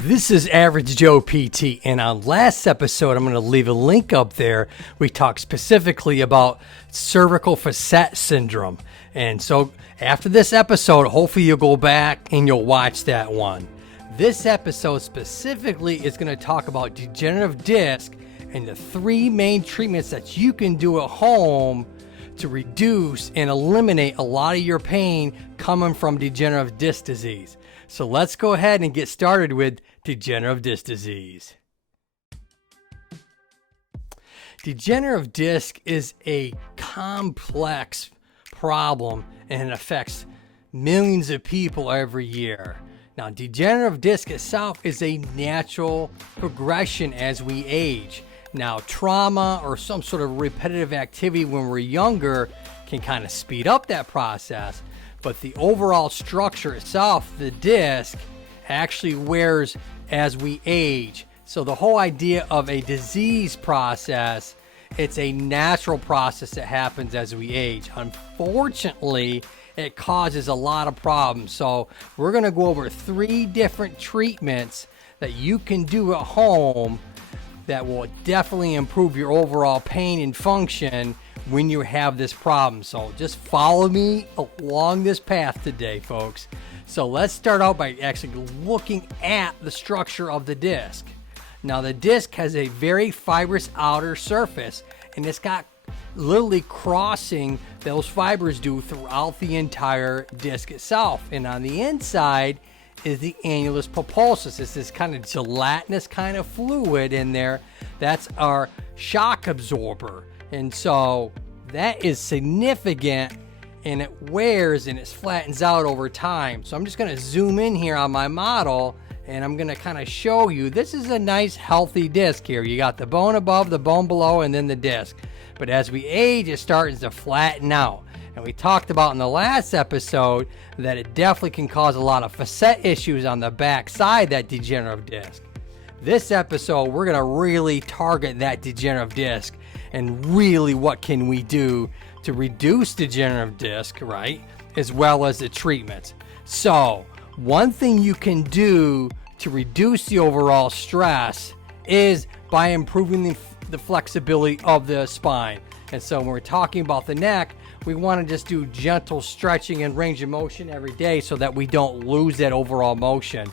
This is Average Joe PT, and on last episode, I'm going to leave a link up there. We talked specifically about cervical facet syndrome. And so after this episode, hopefully you'll go back and you'll watch that one. This episode specifically is going to talk about degenerative disc and the three main treatments that you can do at home to reduce and eliminate a lot of your pain coming from degenerative disc disease. So let's go ahead and get started with degenerative disc disease. Degenerative disc is a complex problem and it affects millions of people every year. Now, degenerative disc itself is a natural progression as we age. Now, trauma or some sort of repetitive activity when we're younger can kind of speed up that process. But the overall structure itself, the disc, actually wears as we age. So the whole idea of a disease process, it's a natural process that happens as we age. Unfortunately, it causes a lot of problems. So we're going to go over three different treatments that you can do at home that will definitely improve your overall pain and function when you have this problem. So just follow me along this path today, folks. So let's start out by actually looking at the structure of the disc. Now, the disc has a very fibrous outer surface, and it's got literally crossing those fibers do throughout the entire disc itself. And on the inside is the annulus pulposus. It's this kind of gelatinous kind of fluid in there. That's our shock absorber. And so that is significant, and it wears and it flattens out over time. So I'm just going to zoom in here on my model, and I'm going to kind of show you. This is a nice healthy disc here. You got the bone above, the bone below, and then the disc. But as we age, it starts to flatten out. And we talked about in the last episode that it definitely can cause a lot of facet issues on the back side, that degenerative disc. This episode, we're going to really target that degenerative disc and really what can we do to reduce degenerative disc, right? As well as the treatments. So one thing you can do to reduce the overall stress is by improving the flexibility of the spine. And so when we're talking about the neck, we want to just do gentle stretching and range of motion every day so that we don't lose that overall motion.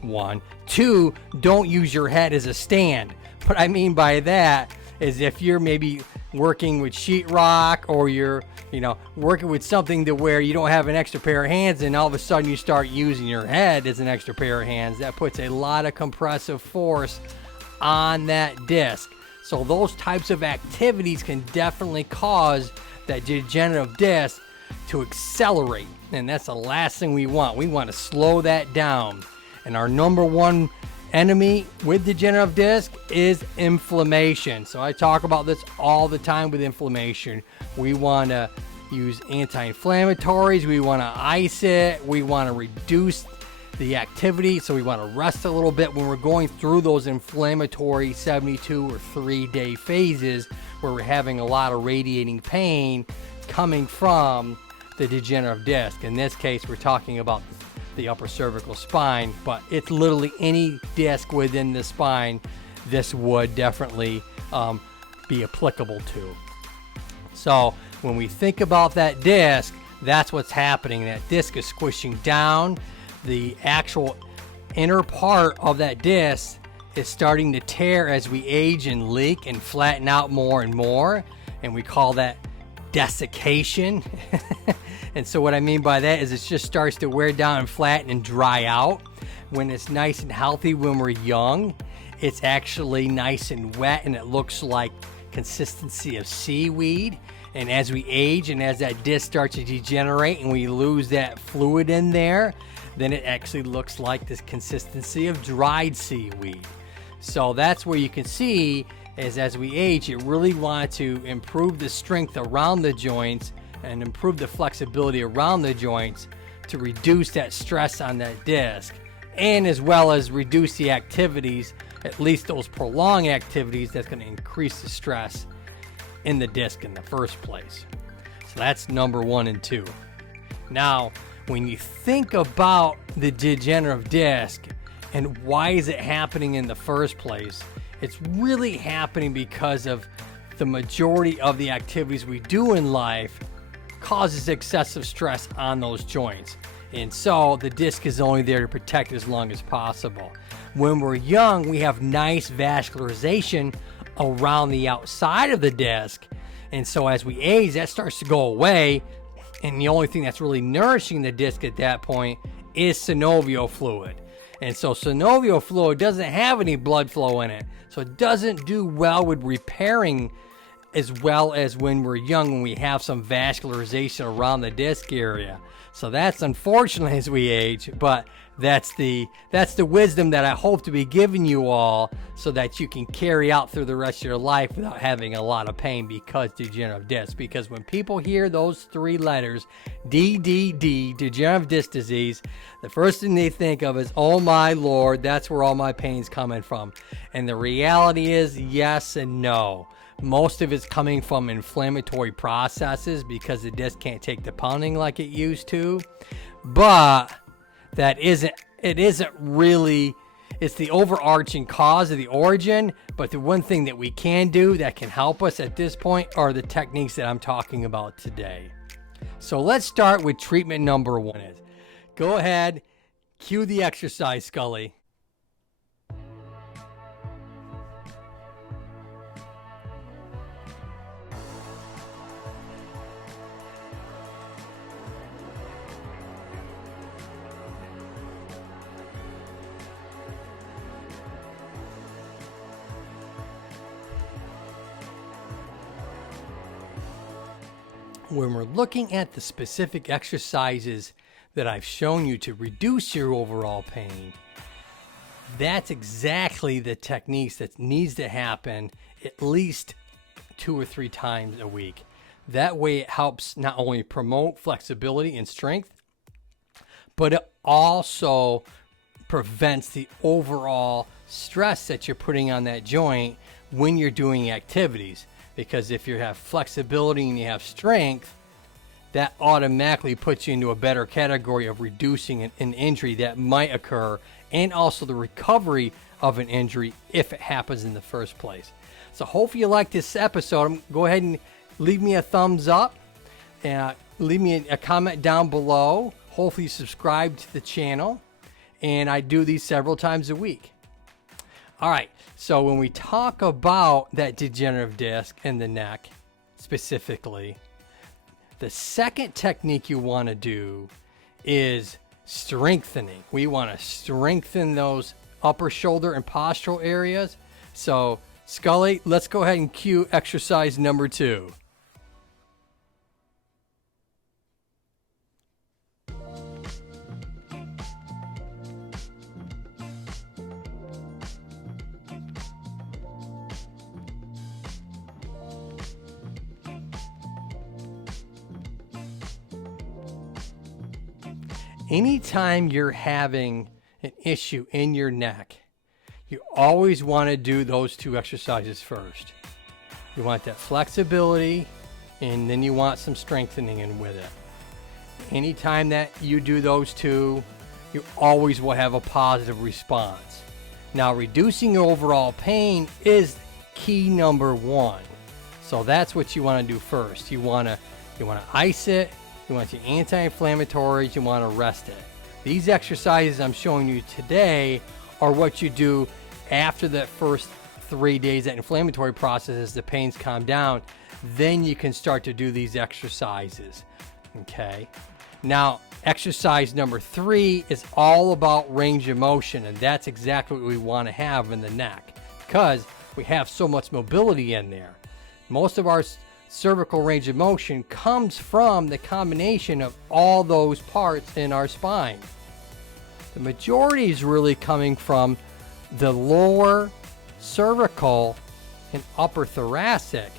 1. 2, don't use your head as a stand. What I mean by that is if you're maybe working with sheetrock or you're, working with something to where you don't have an extra pair of hands and all of a sudden you start using your head as an extra pair of hands, that puts a lot of compressive force on that disc. So those types of activities can definitely cause that degenerative disc to accelerate. And that's the last thing we want. We want to slow that down. And our number one enemy with degenerative disc is inflammation. So I talk about this all the time with inflammation. We want to use anti-inflammatories. We want to ice it. We want to reduce the activity. So we want to rest a little bit when we're going through those inflammatory 72 or 3-day phases where we're having a lot of radiating pain coming from the degenerative disc. In this case, we're talking about the upper cervical spine, but it's literally any disc within the spine this would definitely be applicable to. So when we think about that disc, that's what's happening. That disc is squishing down. The actual inner part of that disc is starting to tear as we age and leak and flatten out more and more, and we call that desiccation. And so what I mean by that is it just starts to wear down and flatten and dry out. When it's nice and healthy when we're young, it's actually nice and wet and it looks like consistency of seaweed. And as we age and as that disc starts to degenerate and we lose that fluid in there, then it actually looks like this consistency of dried seaweed. So that's where you can see is as we age, you really want to improve the strength around the joints and improve the flexibility around the joints to reduce that stress on that disc, and as well as reduce the activities, at least those prolonged activities that's going to increase the stress in the disc in the first place. So that's number 1 and 2. Now, when you think about the degenerative disc And why is it happening in the first place? It's really happening because of the majority of the activities we do in life causes excessive stress on those joints. And so the disc is only there to protect as long as possible. When we're young, we have nice vascularization around the outside of the disc. And so as we age, that starts to go away. And the only thing that's really nourishing the disc at that point is synovial fluid. And so synovial fluid doesn't have any blood flow in it. So it doesn't do well with repairing as well as when we're young, when we have some vascularization around the disc area. So that's unfortunate as we age, but that's the wisdom that I hope to be giving you all so that you can carry out through the rest of your life without having a lot of pain because degenerative disc. Because when people hear those three letters, DDD, degenerative disc disease, the first thing they think of is, oh my Lord, that's where all my pain's coming from. And the reality is yes and no. Most of it's coming from inflammatory processes because the disc can't take the pounding like it used to. But it isn't really, it's the overarching cause of the origin. But the one thing that we can do that can help us at this point are the techniques that I'm talking about today. So let's start with treatment number one. Go ahead, cue the exercise, Scully. When we're looking at the specific exercises that I've shown you to reduce your overall pain, that's exactly the techniques that needs to happen at least 2 or 3 times a week. That way it helps not only promote flexibility and strength, but it also prevents the overall stress that you're putting on that joint when you're doing activities. Because if you have flexibility and you have strength, that automatically puts you into a better category of reducing an injury that might occur, and also the recovery of an injury if it happens in the first place. So hopefully you like this episode. Go ahead and leave me a thumbs up and leave me a comment down below. Hopefully you subscribe to the channel, and I do these several times a week. All right, so when we talk about that degenerative disc in the neck specifically, the second technique you want to do is strengthening. We want to strengthen those upper shoulder and postural areas. So, Scully, let's go ahead and cue exercise number 2. Anytime you're having an issue in your neck, you always want to do those 2 exercises first. You want that flexibility, and then you want some strengthening in with it. Anytime that you do those 2, you always will have a positive response. Now, reducing your overall pain is key number 1. So that's what you want to do first. You want to ice it. You want your anti-inflammatories, you want to rest it. These exercises I'm showing you today are what you do after that first 3 days, that inflammatory process, as the pains calm down. Then you can start to do these exercises. Okay. Now, exercise number 3 is all about range of motion, and that's exactly what we want to have in the neck because we have so much mobility in there. Most of our cervical range of motion comes from the combination of all those parts in our spine. The majority is really coming from the lower cervical and upper thoracic.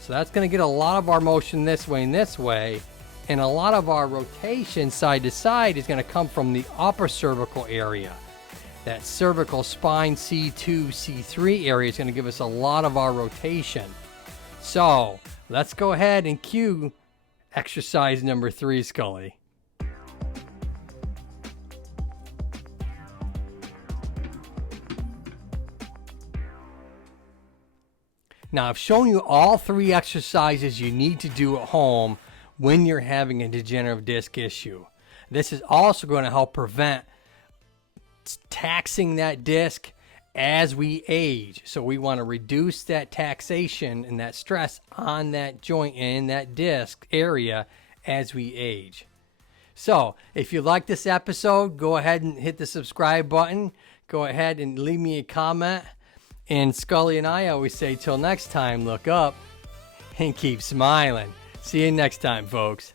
So that's going to get a lot of our motion this way and this way, and a lot of our rotation side to side is going to come from the upper cervical area. That cervical spine C2, C3 area is going to give us a lot of our rotation. So let's go ahead and cue exercise number 3, Scully. Now, I've shown you all 3 exercises you need to do at home when you're having a degenerative disc issue. This is also going to help prevent taxing that disc as we age. So we want to reduce that taxation and that stress on that joint and that disc area as we age. So if you like this episode, go ahead and hit the subscribe button. Go ahead and leave me a comment. And Scully and I always say, till next time, look up and keep smiling. See you next time, folks.